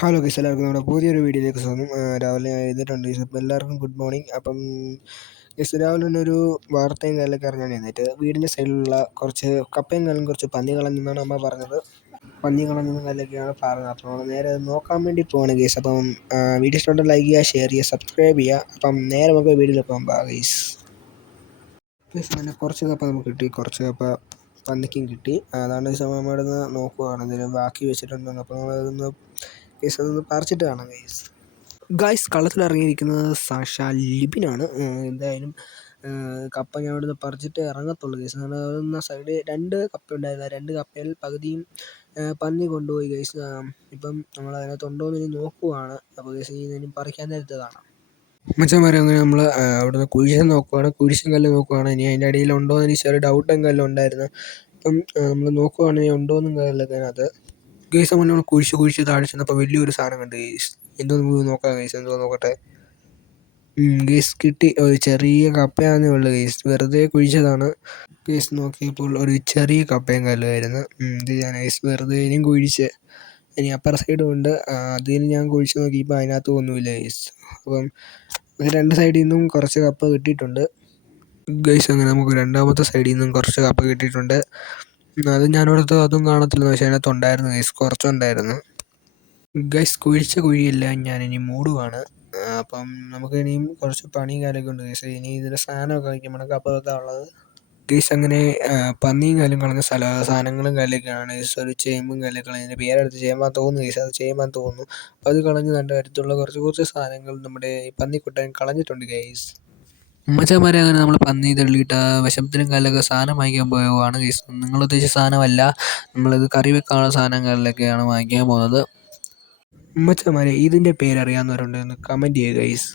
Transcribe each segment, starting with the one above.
Hello guys, എല്ലാവർക്കും നമ്മുടെ പുതിയൊരു വീഡിയോയിലേക്ക് സ്വാഗതം. രാവിലെ ഞാൻ എഴുന്നേറ്റുണ്ട് ഗൈസ്. അപ്പോൾ എല്ലാവർക്കും ഗുഡ് മോർണിംഗ്. അപ്പം ഗൈസ്, രാവിലെ തന്നെ ഒരു വാർത്തയും കാര്യങ്ങളൊക്കെ അറിഞ്ഞാണ് എഴുന്നേറ്റ്. വീടിൻ്റെ സൈഡിലുള്ള കുറച്ച് കപ്പയും കാലും കുറച്ച് പന്നി കളഞ്ഞെന്നാണ് അമ്മ പറഞ്ഞത്. പന്നി കളഞ്ഞെന്നും കാര്യമൊക്കെയാണ് പറഞ്ഞത്. അപ്പോൾ നമ്മൾ നേരെ അത് നോക്കാൻ വേണ്ടി പോവാണ് ഗൈസ്. അപ്പം വീഡിയോ ഇഷ്ടമുണ്ടെങ്കിൽ ലൈക്ക് ചെയ്യുക, ഷെയർ ചെയ്യുക, സബ്സ്ക്രൈബ് ചെയ്യുക. അപ്പം നേരെ നമുക്ക് വീഡിയോയിൽ പോകാം ഗൈസ്. ഗൈസ്, അങ്ങനെ കുറച്ച് കപ്പ നമുക്ക് കിട്ടി, കുറച്ച് കപ്പ പന്നിക്കും കിട്ടി. അതാണ് നമ്മുടെ നിന്ന് നോക്കുവാണ് എന്തെങ്കിലും ബാക്കി വെച്ചിട്ടുണ്ടെന്ന്. അപ്പോൾ നമ്മളതൊന്ന് ഗൈസ് അതൊന്ന് പറിച്ചിട്ട് കാണാം ഗൈസ്. ഗൈസ്, കളത്തിലിറങ്ങിയിരിക്കുന്നത് സാക്ഷാ ലിബിനാണ്. എന്തായാലും കപ്പ ഞാൻ ഇവിടുന്ന് പറിച്ചിട്ട് ഇറങ്ങത്തുള്ളൂ ഗൈസ്. അതൊന്ന് സൈഡ് 2 കപ്പ ഉണ്ടായിരുന്നു. ആ 2 കപ്പയിൽ പകുതിയും പന്നി കൊണ്ടുപോയി ഗൈസ്. ഇപ്പം നമ്മൾ അതിനകത്തുണ്ടോ എന്ന് ഇനി നോക്കുവാണ്. അപ്പോൾ ഗൈസ് ഇനി പറിക്കാൻ നേരത്ത് കാണാം. മച്ചാന്മാരെ, അങ്ങനെ നമ്മൾ അവിടുന്ന് കുരിശും കല്ല് നോക്കുവാണ്. ഇനി അതിൻ്റെ അടിയിൽ ഉണ്ടോ എന്ന് എനിക്ക് ചെറിയ ഡൗട്ട് എങ്കിലും ഉണ്ടായിരുന്നു. അപ്പം നമ്മൾ നോക്കുവാണെങ്കിൽ ഉണ്ടോ എന്നും കാര്യമില്ല അതിനകത്ത്. ഗൈസ്, നമ്മൾ കുഴിച്ച് താഴെ ചെന്നപ്പോൾ വലിയൊരു സാധനം കണ്ട് ഗൈസ്. എന്തോന്ന് നോക്കാം ഗൈസ്, എന്തോ നോക്കട്ടെ. ഗൈസ്, കിട്ടി. ഒരു ചെറിയ കപ്പയാണെന്നേ ഉള്ളു ഗൈസ്, വെറുതെ കുഴിച്ചതാണ് ഗൈസ്. നോക്കിയപ്പോൾ ഒരു ചെറിയ കപ്പയും കല്ലുമായിരുന്നു. ഇത് ഞാൻ ഗൈസ് വെറുതെ ഇനിയും കുഴിച്ച്, ഇനി അപ്പർ സൈഡും ഉണ്ട്. അതിൽ ഞാൻ കുഴിച്ച് നോക്കിയപ്പോൾ അതിനകത്ത് ഒന്നുമില്ല ഗൈസ്. അപ്പം 2 സൈഡിൽ നിന്നും കുറച്ച് കപ്പ കിട്ടിയിട്ടുണ്ട് ഗൈസ്. അങ്ങനെ നമുക്ക് രണ്ടാമത്തെ സൈഡിൽ നിന്നും കുറച്ച് കപ്പ കിട്ടിയിട്ടുണ്ട്. അത് ഞാനോടത്ത് അതും കാണത്തില്ലെന്ന്, പക്ഷേ അതിനകത്ത് ഉണ്ടായിരുന്നു ഗൈസ്, കുറച്ചുണ്ടായിരുന്നു ഗൈസ്. കുഴിച്ച കുഴിയെല്ലാം ഞാനിനി മൂടുവാണ്. അപ്പം നമുക്ക് ഇനിയും കുറച്ച് പണിയും കാര്യമൊക്കെ ഉണ്ട് ഗൈസ്. ഇനി ഇതിൻ്റെ സാധനമൊക്കെ വയ്ക്കുമ്പോൾ കപ്പ വെക്കാനുള്ളത് ഗൈസ്. അങ്ങനെ പന്നിയും കാലും കളഞ്ഞ സാധനങ്ങളും കാര്യമൊക്കെയാണ് ഗൈസ്. ഒരു ചേമ്പും കാര്യമൊക്കെ അതിൻ്റെ പേരെടുത്ത് ചേമ്പാൻ തോന്നുന്നു ഗൈസ്, അത് ചേമ്പാൻ തോന്നുന്നു. അപ്പോൾ അത് കളഞ്ഞ് നല്ല അടുത്തുള്ള കുറച്ച് സാധനങ്ങൾ നമ്മുടെ പന്നിക്കുട്ടൻ കളഞ്ഞിട്ടുണ്ട് ഗൈസ്. മച്ചാന്മാരെ, അങ്ങനെ നമ്മൾ പന്നി തള്ളിയിട്ട് വിഷമത്തിലും കാലൊക്കെ സാധനം വാങ്ങിക്കാൻ പോവുകയാണ് ഗൈസ്. നിങ്ങൾ ഉദ്ദേശിച്ച സാധനമല്ല, നമ്മളിത് കറി വെക്കാനുള്ള സാധനങ്ങളിലൊക്കെയാണ് വാങ്ങിക്കാൻ പോകുന്നത്. മച്ചാന്മാരെ, ഇതിൻ്റെ പേരറിയാവുന്നവരുണ്ട് എന്ന് കമൻറ്റ് ചെയ്യുക ഗൈസ്.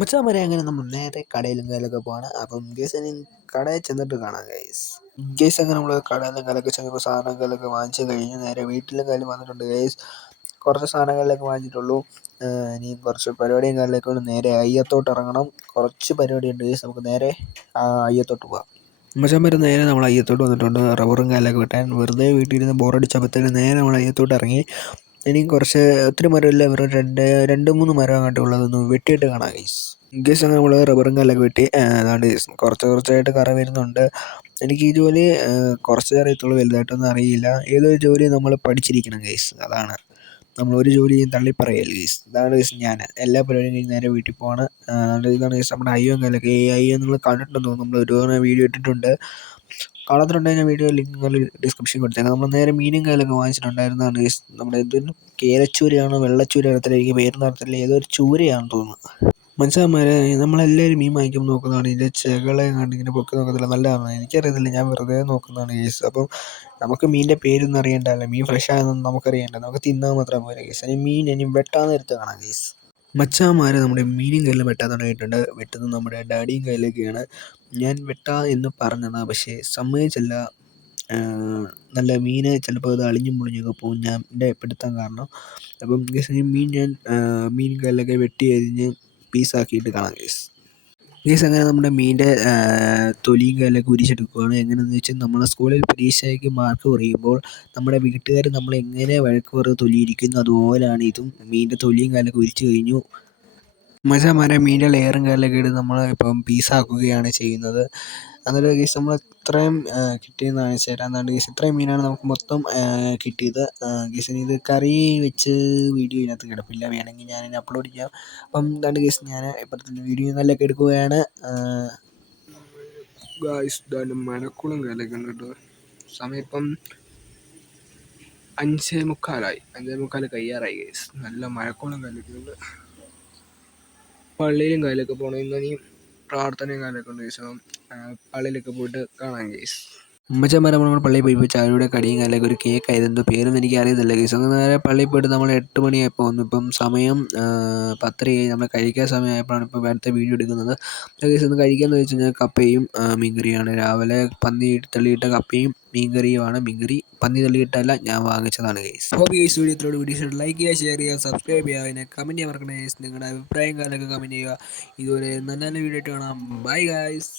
മച്ചാന്മാരെ, അങ്ങനെ നമ്മൾ നേരെ കടയിലും കാലൊക്കെ പോവാണ്. അപ്പം ഗൈസ് ഇനി കടയിൽ ചെന്നിട്ട് കാണാം ഗൈസ്. ഗൈസ്, അങ്ങനെ നമ്മൾ കടയിലും കാലൊക്കെ ചെന്നപ്പോൾ സാധനങ്ങളൊക്കെ വാങ്ങിച്ച് കഴിഞ്ഞ് നേരെ വീട്ടിലും കാര്യം വന്നിട്ടുണ്ട് ഗൈസ്. കുറച്ച് സാധനങ്ങളിലൊക്കെ വാങ്ങിയിട്ടുള്ളൂ. ഇനിയും കുറച്ച് പരിപാടിയും കാര്യങ്ങളൊക്കെ ഉണ്ട്. നേരെ അയ്യത്തോട്ട് ഇറങ്ങണം. കുറച്ച് പരിപാടിയുണ്ട് ഗൈസ്, നമുക്ക് നേരെ അയ്യത്തോട്ട് പോകാം. മച്ചാന്മാരെ, നേരെ നമ്മൾ അയ്യത്തോട്ട് വന്നിട്ടുണ്ട്. റബ്ബറും കാലൊക്കെ വെട്ടാൻ വെറുതെ വീട്ടിലിരുന്ന് ബോറടിച്ചപ്പോഴത്തേന് നേരെ നമ്മൾ അയ്യത്തോട്ട് ഇറങ്ങി. ഇനിയും കുറച്ച് ഒത്തിരി മരമില്ല, വെറും 2-3 മരം അങ്ങോട്ട് ഉള്ളതൊന്ന് വെട്ടിയിട്ട് കാണാം ഗൈസ്. ഗൈസ്, അങ്ങനെ നമ്മൾ റബ്ബറും കാലൊക്കെ വെട്ടി. അതാണ്ട് കുറച്ചായിട്ട് കറ വരുന്നുണ്ട്. എനിക്ക് ഈ ജോലി കുറച്ചേ അറിയത്തുള്ളൂ, വലുതായിട്ടൊന്നും അറിയില്ല. ഏതൊരു ജോലി നമ്മൾ പഠിച്ചിരിക്കണം ഗൈസ്, അതാണ്. നമ്മളൊരു ജോലിയും തള്ളിപ്പറയല്ല ഗൈസ്. ഇതാണ് ഗൈസ് ഞാൻ എല്ലാ പരിപാടിയും കഴിഞ്ഞ് നേരെ വീട്ടിൽ പോവാണ്. ഇതാണ് ഗൈസ് നമ്മുടെ അയ്യം കാലൊക്കെ. ഈ അയ്യം നിങ്ങൾ കണ്ടിട്ടുണ്ടെന്ന് തോന്നുന്നു, നമ്മൾ ഒരുപാട് വീഡിയോ ഇട്ടിട്ടുണ്ട്. കാണാത്തുണ്ടെങ്കിൽ ഞാൻ വീഡിയോ ലിങ്ക് ഡിസ്ക്രിപ്ഷൻ കൊടുത്തേക്കാം. നമ്മൾ നേരെ മീനും കാലൊക്കെ വാങ്ങിച്ചിട്ടുണ്ടായിരുന്നതാണ് ഗൈസ്. നമ്മുടെ എന്തൊരു കേരച്ചൂരയാണോ വെള്ളച്ചൂര നടത്തില്ല, എനിക്ക് പേര് നടത്തില്ല, ഏതൊരു ചൂരയാണെന്ന് തോന്നുന്നു. മനുഷ്യന്മാരെ, നമ്മളെല്ലാവരും മീൻ വാങ്ങിക്കുമ്പോൾ നോക്കുന്നതാണ് ഇതിൻ്റെ ചെകളെ കണ്ട് ഇങ്ങനെ പൊക്കി നോക്കത്തില്ല, നല്ലതാണ്. എനിക്കറിയത്തില്ല, ഞാൻ വെറുതെ നോക്കുന്നതാണ് കേസ്. അപ്പം നമുക്ക് മീനിൻ്റെ പേരൊന്നും അറിയണ്ടല്ലോ, മീൻ ഫ്രഷ് ആണെന്നൊന്നും നമുക്കറിയണ്ട, നമുക്ക് തിന്നാൽ മാത്രം പോരെ കേസ്. ഇനി മീൻ ഇനി വെട്ടാൻ നേരത്ത് കാണാം കേസ്. മച്ചാന്മാരെ, നമ്മുടെ മീനും കയ്യിലും വെട്ടാൻ തുടങ്ങിയിട്ടുണ്ട്. വെട്ടുന്നത് നമ്മുടെ ഡാഡിയും കയ്യിലൊക്കെയാണ്. ഞാൻ വെട്ടാ എന്ന് പറഞ്ഞതാണ്, പക്ഷേ സമ്മതിച്ചില്ല. നല്ല മീൻ ചിലപ്പോൾ അത് അളിഞ്ഞും പൊളിഞ്ഞൊക്കെ പോകും ഞാൻ എൻ്റെ പിടുത്തം കാരണം. അപ്പം ഗൈസ്, മീൻ ഞാൻ മീനും കയ്യിലൊക്കെ വെട്ടി അരിഞ്ഞ് പീസാക്കിയിട്ട് കാണാം ഗൈസ്. ഗൈസ്, അങ്ങനെ നമ്മുടെ മീനിൻ്റെ തൊലിയും കല്ലൊക്കെ ഉരിച്ചെടുക്കുകയാണ്. എങ്ങനെയെന്ന് വെച്ചാൽ നമ്മൾ സ്കൂളിൽ പരീക്ഷയ്ക്ക് മാർക്ക് കുറയുമ്പോൾ നമ്മുടെ വീട്ടുകാർ നമ്മളെങ്ങനെ വഴക്ക് പറഞ്ഞ് തൊലിയിരിക്കുന്നു, അതുപോലെയാണ് ഇതും. മീനിൻ്റെ തൊലിയും കല്ലൊക്കെ ഉരിച്ചു കഴിഞ്ഞു. മച്ചാന്മാരെ, മീനിൻ്റെ ലെയറും കല്ലൊക്കെ ഇട്ട് നമ്മൾ ഇപ്പം പീസാക്കുകയാണ് ചെയ്യുന്നത്. എന്നിട്ട് ഗൈസ് നമ്മൾ ഇത്രയും കിട്ടിയെന്ന് കാണിച്ചു തരാം. എന്താണ്ട് ഗൈസ്, ഇത്രയും മീനാണ് നമുക്ക് മൊത്തം കിട്ടിയത് ഗൈസ്. ഇത് കറി വെച്ച് വീഡിയോ ഇതിനകത്ത് കിടപ്പില്ല, വേണമെങ്കിൽ ഞാനിനി അപ്ലോഡ് ചെയ്യാം. അപ്പം എന്താണ്ട് ഗൈസ്, ഞാൻ ഇപ്പോഴത്തെ വീഡിയോ നല്ലൊക്കെ എടുക്കുകയാണ് ഗൈസ്. ഇതാണ്ട് മഴക്കുളം കാലൊക്കെ ഉണ്ട് കേട്ടോ. സമയം ഇപ്പം 5:45 5:45 കഴിയാറായി ഗൈസ്. നല്ല മഴക്കോളം കാലൊക്കെ ഉണ്ട്. പള്ളിയിലും കാലൊക്കെ പോകണം. ഇന്നിനിയും പ്രാർത്ഥനയും കാലൊക്കെ ഉണ്ട് ഗൈസ്. അപ്പം പള്ളിയിലൊക്കെ പോയിട്ട് കാണാം ഗൈസ്. ഉമ്മച്ചന്മാരെ, നമ്മൾ പള്ളിയിൽ പോയി ചായയുടെ കടിയും കാലൊക്കെ ഒരു കേക്ക് ആയതെന്തോ പേരൊന്നും എനിക്ക് അറിയത്തില്ല ഗൈസ്. അങ്ങനെ നേരെ പള്ളിയിൽ പോയിട്ട് നമ്മൾ 8 മണിയായപ്പോൾ വന്നു. ഇപ്പം സമയം 10:30 നമ്മൾ കഴിക്കാൻ സമയമായപ്പോഴാണ് ഇപ്പം അടുത്ത വീഡിയോ എടുക്കുന്നത് ഗൈസ്. ഒന്ന് കഴിക്കാമെന്ന് വെച്ച് കഴിഞ്ഞാൽ കപ്പയും മീൻകറിയാണ്. രാവിലെ പന്നി തള്ളിയിട്ട കപ്പയും മീൻകറിയുമാണ്. മീൻകറി പന്നി തള്ളിയിട്ടല്ല, ഞാൻ വാങ്ങിച്ചതാണ് ഗൈസ്. അപ്പോൾ ഗൈസ്, വീഡിയോ ലൈക്ക് ചെയ്യുക, ഷെയർ ചെയ്യുക, സബ്സ്ക്രൈബ് ചെയ്യുക, പിന്നെ കമൻറ്റ് ചെയ്യാൻ മറക്കണേ ഗൈസ്. നിങ്ങളുടെ അഭിപ്രായം കാലൊക്കെ കമൻറ്റ് ചെയ്യുക. ഇതുപോലെ നല്ല നല്ല വീഡിയോ ആയിട്ട് കാണാം. Bye guys.